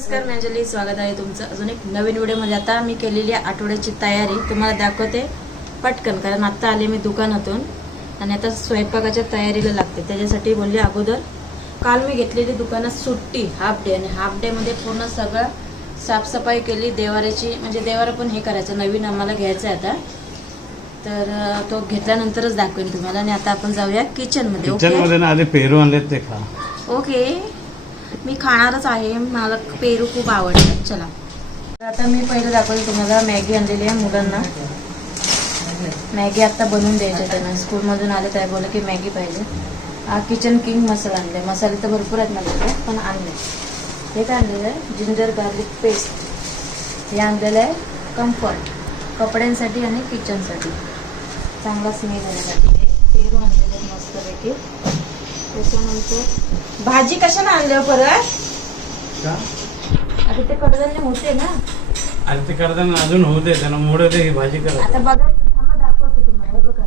नमस्कार मी अंजली स्वागत आहे तुमचं. अजून एक नवीन व्हिडिओमध्ये. आता मी केलेली आठवड्याची तयारी. तुम्हाला दाखवते पटकन कारण आत्ता आले मी दुकानातून आणि आता स्वयंपाकाच्या तयारीला लागते. त्याच्यासाठी बोलले अगोदर काल मी घेतलेली दुकानात सुट्टी हाफ डे आणि हाफ डेमध्ये पूर्ण सगळं साफसफाई केली. देवाऱ्याची म्हणजे देवारा पण हे करायचं. नवीन आम्हाला घ्यायचं आहे आता. तर तो घेतल्यानंतरच दाखवेन तुम्हाला. आणि आता आपण जाऊया किचनमध्ये किचन ओके ओके मी खाणारच आहे. मला पेरू खूप आवडतात. चला. तर आता मी पहिलं दाखवते तुम्हाला. मॅगी आणलेली आहे मुलांना. मॅगी आत्ता बनवून द्यायची त्यांना. स्कूलमधून आले त्या बोलले की मॅगी पाहिजे. हा किचन किंग मसाला आणले मसाले तर भरपूर आहेत माझ्याकडे पण आणले हे काय आणलेलं आहे? Ginger garlic paste. हे आणलेलं आहे कम्फर्ट. कपड्यांसाठी आणि किचनसाठी. चांगला स्मेल येण्यासाठी ते पेरू आणलेलं आहे मस्तपैकी. त्याच्यानंतर भाजी कशाने आणलं परत? आता ते कडधान्य होते ना. आणि ते करताना अजून होऊ दे त्यांना मोड ही भाजी आता करत बघा थांबा दाखवते तुम्हाला. हे बघा.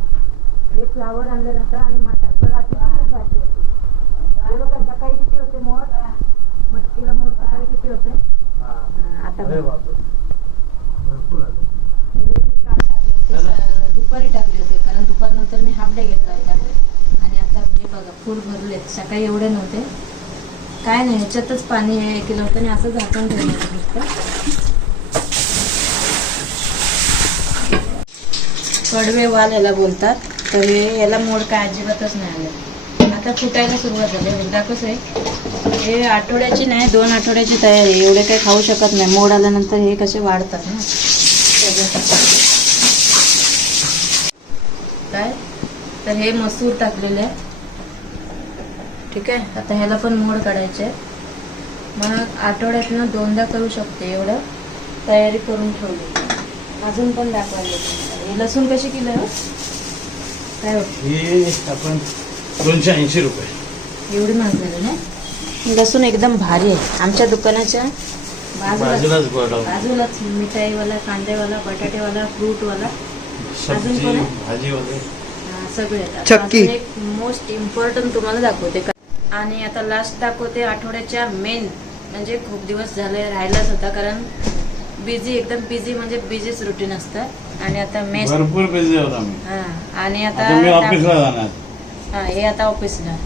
हे फ्लावर आणलं आणि मटार. पण खूप भाजी होती. बघा सकाळी किती होते मोड मटकीला मोड सकाळी किती होते? आता बघा. भरपूर होते दुपारी टाकले होते कारण दुपारनंतर मी हाफ डे घेतला होता. आणि आता म्हणजे बघा फुल सकाळी एवढे नव्हते. काय नाही ह्याच्यातच पाणी हे केलं होतं आणि असं झाकून ठेवलं होतं कडवे वाल याला बोलतात तर हे याला मोड काय अजिबातच नाही आलं. आता फुटायला सुरुवात झाली. एकदा कसं आहे हे आठवड्याची नाही दोन आठवड्याची तयारी आहे. एवढे काही खाऊ शकत नाही. मोड आल्यानंतर हे कसे वाढतात ना. काय? तर हे मसूर टाकलेले आहे. ठीक आहे? आता ह्याला पण मोड काढायचे. आहे. मग आठवड्यातनं दोनदा करू शकते एवढं. तयारी करून ठेवली. अजून पण दाखवायला. हे लसूण कशी किलो हो? काय हे आपण दोनशे ऐंशी रुपये. एवढी महाग झाली ना? लसूण एकदम भारी आहे. आमच्या दुकानाच्या बाजूला बाजूलाच बाजूलाच मिठाईवाला कांदेवाला बटाटेवाला फ्रूटवाला. अजून हा, सगळे मोस्ट इम्पॉर्टंट तुम्हाला दाखवते. का- आणि आता लास्ट दाखवते आठवड्याच्या मेन म्हणजे खूप दिवस झाले राहिलाच होता कारण बिझी एकदम बिझी म्हणजे बिझीच रुटीन असतं. आणि आता मेस भरपूर बिझी होतो हा आणि आता हा हे आता ऑफिसला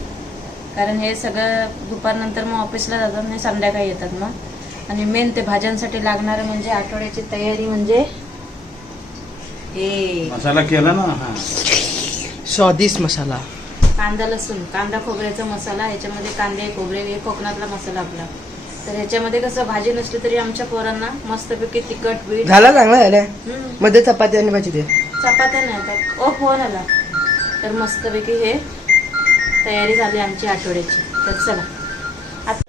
कारण हे सगळं दुपारनंतर मग ऑफिसला जातात आणि संध्याकाळी येतात मग. आणि मेन ते भाज्यांसाठी लागणारं म्हणजे आठवड्याची तयारी म्हणजे हे. मसाला केला ना? हा. स्वादिष्ट मसाला. कांदा लसूण कांदा खोबऱ्याचा मसाला ह्याच्यामध्ये कांदे खोबरे हे कोकणातला मसाला आपला. तर ह्याच्यामध्ये कसं भाजी नसली तरी आमच्या पोरांना मस्तपैकी तिखट बीट झाला चांगला हम्म, मध्ये चपाती आणि भाजी दे. चपात्या नाही तर ओ फोन आला तर मस्तपैकी हे तयारी झाली आमची आठवड्याची. तर चला आत-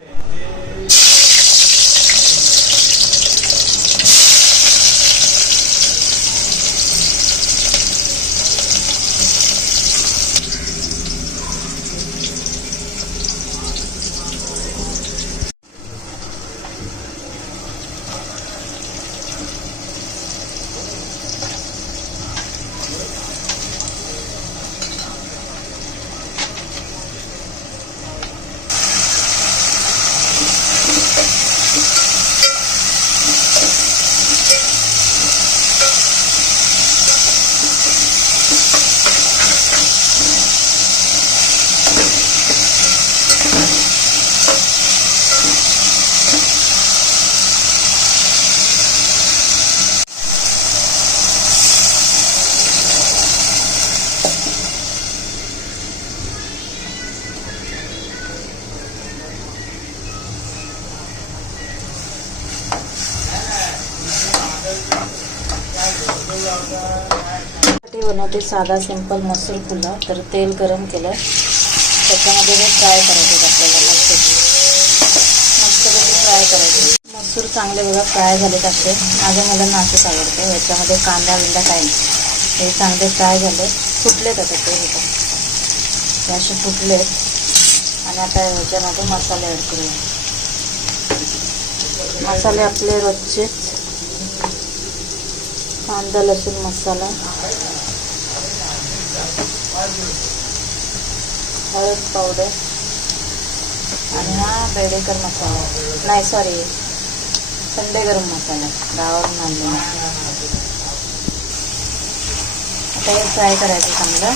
साठी बनवते साधा सिंपल मसूर पुलाव तर तेल गरम केलं. त्याच्यामध्ये हे फ्राय करायचे आपल्याला मस्त मस्तपैकी फ्राय करायचे मसूर चांगले बघा फ्राय झालेत आपले माझ्या मुलांना असंच आवडतं. याच्यामध्ये कांदा बिंदा काय नाही. हे चांगले फ्राय झाले. फुटलेत आता ते होतं हे असे फुटलेत. आणि आता ह्याच्यामध्ये मसाले ॲड करूया. मसाले आपले रोजचेच. कांदा लसूण मसाला. हळद पावडर. आणि हा बेडेकर मसाला. नाही सॉरी संडे गरम मसाला. गावावरून आणलेला. आता हे फ्राय करायचं चांगलं.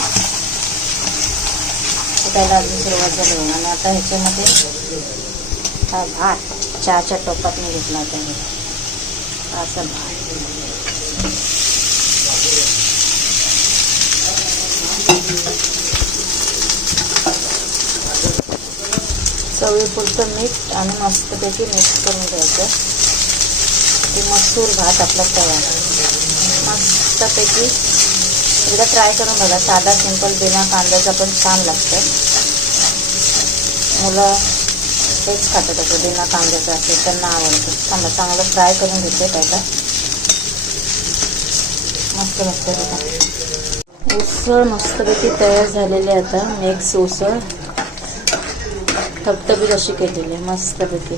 त्याला अजून सुरुवात झाली आणि आता ह्याच्यामध्ये हा भात. चहाच्या टोपात मी घेतला होता. असं असा भात. चवीपुरतं मीठ आणि मस्तपैकी मिक्स करून घ्यायचं. की मसूर भात आपला तयार. मस्तपैकी एकदा ट्राय करून बघा. साधा सिंपल बिना कांद्याचा पण छान लागतं मुलं तेच खातात असं बिना कांद्याचं असेल त्यांना आवडतं. चांगलं चांगलं फ्राय करून घेते पहिला. मस्त मस्त उसळ मस्तपैकी तयार झालेली आता मिक्स उसळ. थपथपीत अशी केलेली आहे मस्तपैकी.